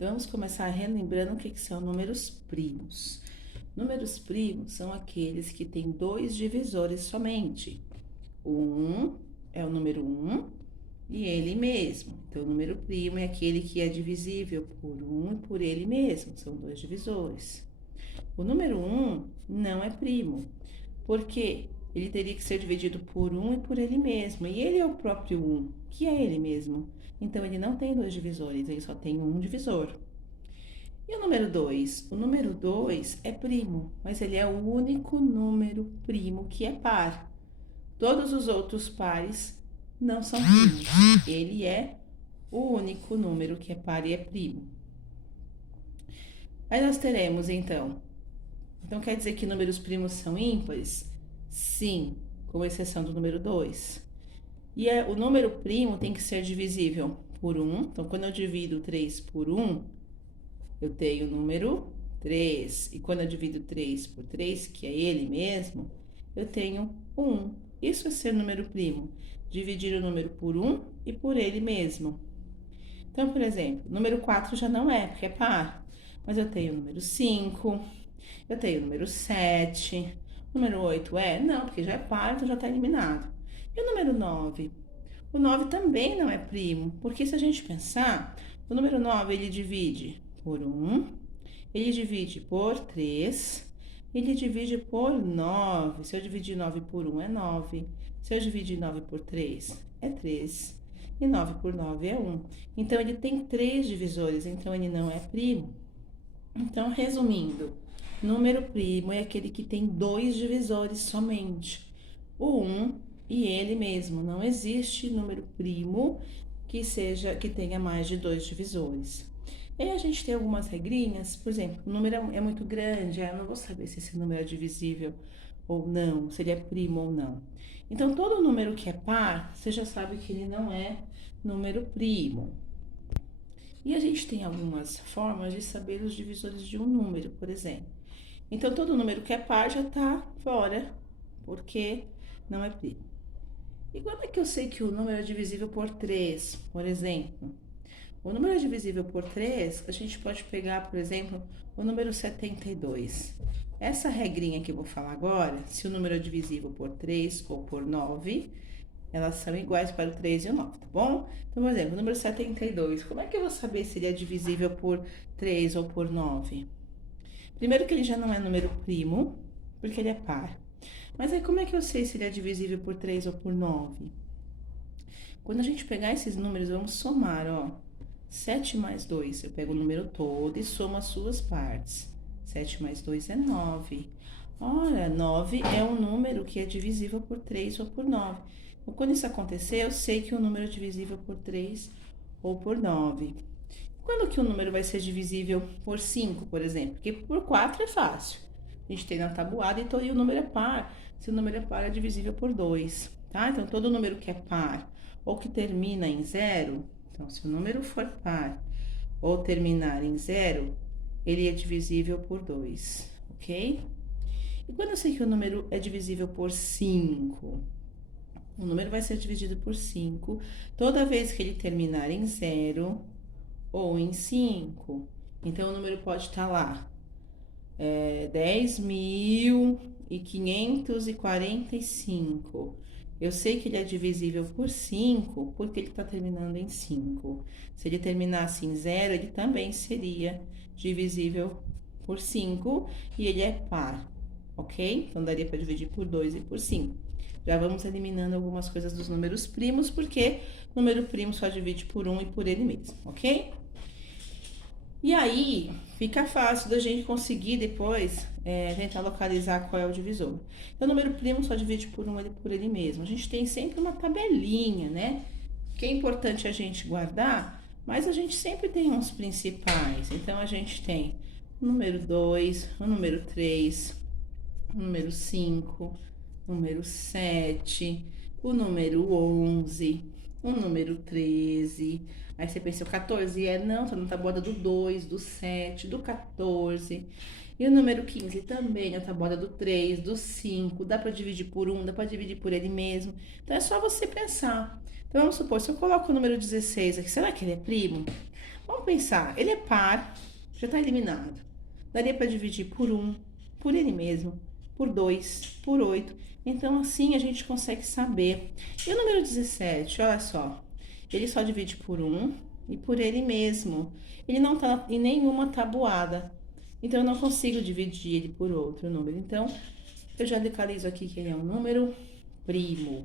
Então, vamos começar relembrando o que são números primos. Números primos são aqueles que têm dois divisores somente. O 1 é o número 1 e ele mesmo. Então, o número primo é aquele que é divisível por 1 e por ele mesmo. São dois divisores. O número 1 não é primo, porque ele teria que ser dividido por 1 e por ele mesmo. E ele é o próprio 1, que é ele mesmo. Então, ele não tem dois divisores, ele só tem um divisor. E o número 2? O número 2 é primo, mas ele é o único número primo que é par. Todos os outros pares não são primos. Ele é o único número que é par e é primo. Aí nós teremos, então quer dizer que números primos são ímpares? Sim, com exceção do número 2. E o número primo tem que ser divisível por 1. Então, quando eu divido 3 por 1, eu tenho o número 3. E quando eu divido 3 por 3, que é ele mesmo, eu tenho 1. Isso é ser número primo. Dividir o número por 1 e por ele mesmo. Então, por exemplo, número 4 já não é, porque é par. Mas eu tenho o número 5, eu tenho o número 7. Número 8 é? Não, porque já é par, então já está eliminado. E o número 9? O 9 também não é primo, porque se a gente pensar, o número 9 ele divide por 1, ele divide por 3, ele divide por 9. Se eu dividir 9 por 1 é 9. Se eu dividir 9 por 3 é 3. E 9 por 9 é 1. Então, ele tem 3 divisores, então ele não é primo. Então, resumindo, número primo é aquele que tem 2 divisores somente. O 1 e ele mesmo. Não existe número primo que tenha mais de 2 divisores. E aí a gente tem algumas regrinhas, por exemplo, o número é muito grande, eu não vou saber se esse número é divisível ou não, se ele é primo ou não. Então, todo número que é par, você já sabe que ele não é número primo. E a gente tem algumas formas de saber os divisores de um número, por exemplo. Então, todo número que é par já está fora, porque não é primo. E quando é que eu sei que o número é divisível por 3, por exemplo? O número é divisível por 3, a gente pode pegar, por exemplo, o número 72. Essa regrinha que eu vou falar agora, se o número é divisível por 3 ou por 9, elas são iguais para o 3 e o 9, tá bom? Então, por exemplo, o número 72, como é que eu vou saber se ele é divisível por 3 ou por 9? Primeiro que ele já não é número primo, porque ele é par. Mas aí como é que eu sei se ele é divisível por 3 ou por 9? Quando a gente pegar esses números, vamos somar, ó. 7 mais 2, eu pego o número todo e somo as suas partes. 7 mais 2 é 9. Ora, 9 é um número que é divisível por 3 ou por 9. Então, quando isso acontecer, eu sei que o número é divisível por 3 ou por 9. Quando que o número vai ser divisível por 5, por exemplo? Porque por 4 é fácil. A gente tem na tabuada e o número é par. Se o número é par, é divisível por 2, tá? Então, todo número que é par ou que termina em 0, então, se o número for par ou terminar em 0, ele é divisível por 2, ok? E quando eu sei que o número é divisível por 5? O número vai ser dividido por 5 toda vez que ele terminar em 0 ou em 5. Então, o número pode estar lá, 10.545. Eu sei que ele é divisível por 5, porque ele está terminando em 5. Se ele terminasse em 0, ele também seria divisível por 5 e ele é par, ok? Então, daria para dividir por 2 e por 5. Já vamos eliminando algumas coisas dos números primos, porque número primo só divide por 1 e por ele mesmo, ok? E aí, fica fácil da gente conseguir depois tentar localizar qual é o divisor. Então, o número primo só divide por 1 e por ele mesmo. A gente tem sempre uma tabelinha, né? Que é importante a gente guardar, mas a gente sempre tem uns principais. Então, a gente tem o número 2, o número 3, o número 5, o número 7, o número 11, o número 13. Aí você pensa, o 14 não, tá na tabuada do 2, do 7, do 14. E o número 15 também na tabuada do 3, do 5. Dá pra dividir por 1, dá pra dividir por ele mesmo. Então, é só você pensar. Então, vamos supor, se eu coloco o número 16 aqui, será que ele é primo? Vamos pensar, ele é par, já está eliminado. Daria para dividir por 1, por ele mesmo, por 2, por 8. Então, assim a gente consegue saber. E o número 17, olha só, ele só divide por 1 e por ele mesmo. Ele não está em nenhuma tabuada. Então, eu não consigo dividir ele por outro número. Então, eu já decalizo aqui que ele é um número primo.